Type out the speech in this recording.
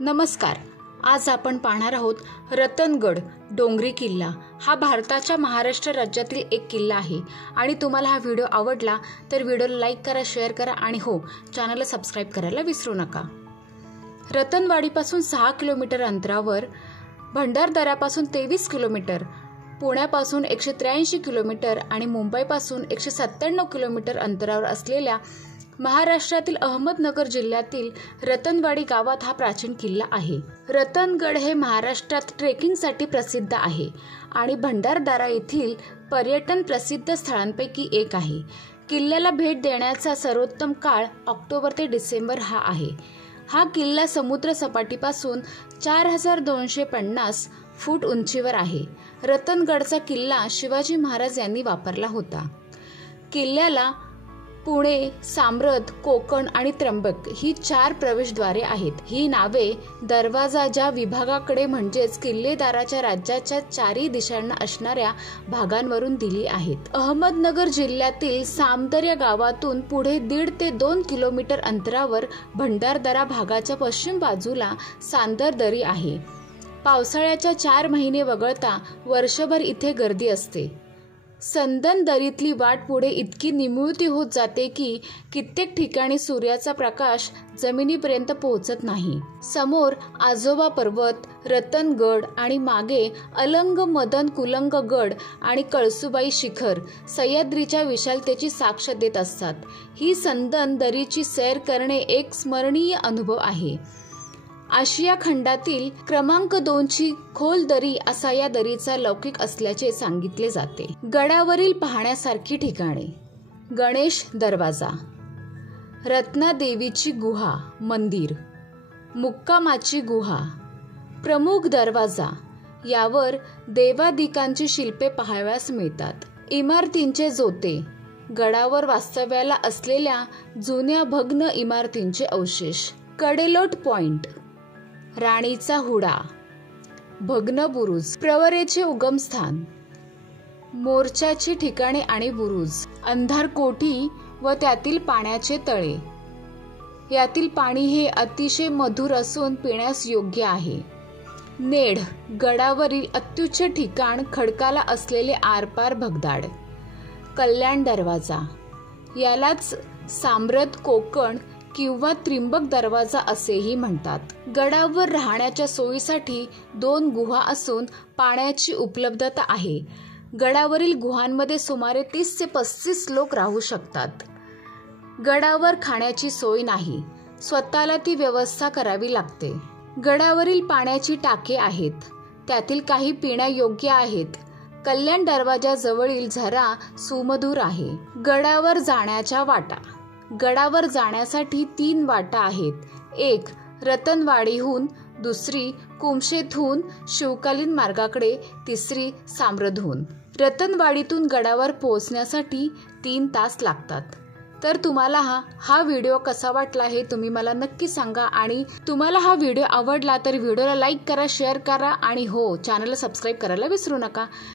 नमस्कार. आज आपण पाहणार आहोत रतनगड डोंगरी किल्ला. हा भारताच्या महाराष्ट्र राज्यातील एक किल्ला आहे आणि तुम्हाला हा व्हिडिओ आवडला तर व्हिडिओला लाईक करा, शेअर करा आणि हो, चॅनलला सबस्क्राईब करायला विसरू नका. रतनवाडीपासून 6 किलोमीटर अंतरावर, भंडारदऱ्यापासून 23 किलोमीटर, पुण्यापासून 183 किलोमीटर आणि मुंबईपासून 197 किलोमीटर अंतरावर असलेल्या महाराष्ट्रातील अहमदनगर जिल्ह्यातील रतनवाडी गावात हा प्राचीन किल्ला आहे. रतनगड हे महाराष्ट्रात ट्रेकिंगसाठी प्रसिद्ध आहे आणि भंडारदरा येथील पर्यटन प्रसिद्ध स्थळांपैकी एक आहे. किल्ल्याला भेट देण्याचा सर्वोत्तम काळ ऑक्टोबर ते डिसेंबर हा आहे. हा किल्ला समुद्र सपाटीपासून 4250 फूट उंचीवर आहे. रतनगडचा किल्ला शिवाजी महाराज यांनी वापरला होता. किल्ल्याला पुणे, साम्रद, कोकण आणि त्र्यंबक ही 4 प्रवेशद्वारे आहेत. ही नावे दरवाजा ज्या विभागाकडे म्हणजेच किल्लेदाराच्या राज्याच्या 4ही दिशांना असणाऱ्या भागांवरून दिली आहेत. अहमदनगर जिल्ह्यातील सामदर या गावातून पुढे 1.5 ते 2 किलोमीटर अंतरावर भंडारदरा भागाच्या पश्चिम बाजूला सांदर दरी आहे. पावसाळ्याच्या 4 महिने वगळता वर्षभर इथे गर्दी असते. संदन दरीतली वाट पुढे इतकी निमुळती होत जाते की कित्येक ठिकाणी सूर्याचा प्रकाश जमिनीपर्यंत पोहोचत नाही. समोर आजोबा पर्वत, रतनगड आणि मागे अलंग, मदन कुलंग गड आणि कळसुबाई शिखर सह्याद्रीच्या विशालतेची साक्ष देत असतात. ही संदन दरीची सैर करणे एक स्मरणीय अनुभव आहे. आशिया खंडातील क्रमांक 2ची खोल दरी असा या दरीचा लौकिक असल्याचे सांगितले जाते. गडावरील पाहण्यासारखी ठिकाणे: गणेश दरवाजा, रत्नादेवीची गुहा मंदिर, मुक्कामाची गुहा, प्रमुख दरवाजा यावर देवादिकांची शिल्पे पाहावयास मिळतात. इमारतींचे जोते, गडावर वास्तव्याला असलेल्या जुन्या भग्न इमारतींचे अवशेष. कडेलोट पॉइंट, राणीचा हुडा, भग्न बुरुज, प्रवरेचे उगमस्थान, मोर्चाची ठिकाणे आणि बुरुज, अंधार कोठी व त्यातील पाण्याचे तळे. यातील पाणी हे अतिशय मधुर असून पिण्यास योग्य आहे. नेड, गडावरील अत्युच्च ठिकाण, खडकाला असलेले आरपार भगदाड. कल्याण दरवाजा, यालाच साम्रद, कोकण किंवा त्रिंबक दरवाजा असेही म्हणतात. गडावर राहण्याच्या सोयीसाठी 2 गुहा असून पाण्याची उपलब्धता आहे. गडावरील गुहांमध्ये सुमारे 30 ते 35 लोक राहू शकतात. गडावर खाण्याची सोय नाही, स्वतःला ती व्यवस्था करावी लागते. गडावरील पाण्याची टाके आहेत, त्यातील काही पिण्यायोग्य आहेत. कल्याण दरवाजाजवळील झरा सुमधुर आहे. गडावर जाण्याच्या वाटा. गडावर जाण्यासाठी 3 वाटा आहेत. एक रतनवाडीहून, दुसरी कुमशेतहून शिवकालीन मार्गाकडे, तिसरी साम्रदहून. रतनवाडीतून गडावर पोहोचण्यासाठी 3 तास लागतात. तर तुम्हाला हा व्हिडिओ कसा वाटला हे तुम्ही मला नक्की सांगा आणि तुम्हाला हा व्हिडिओ आवडला तर व्हिडिओला लाईक करा, शेअर करा आणि हो, चॅनलला सबस्क्राईब करायला विसरू नका.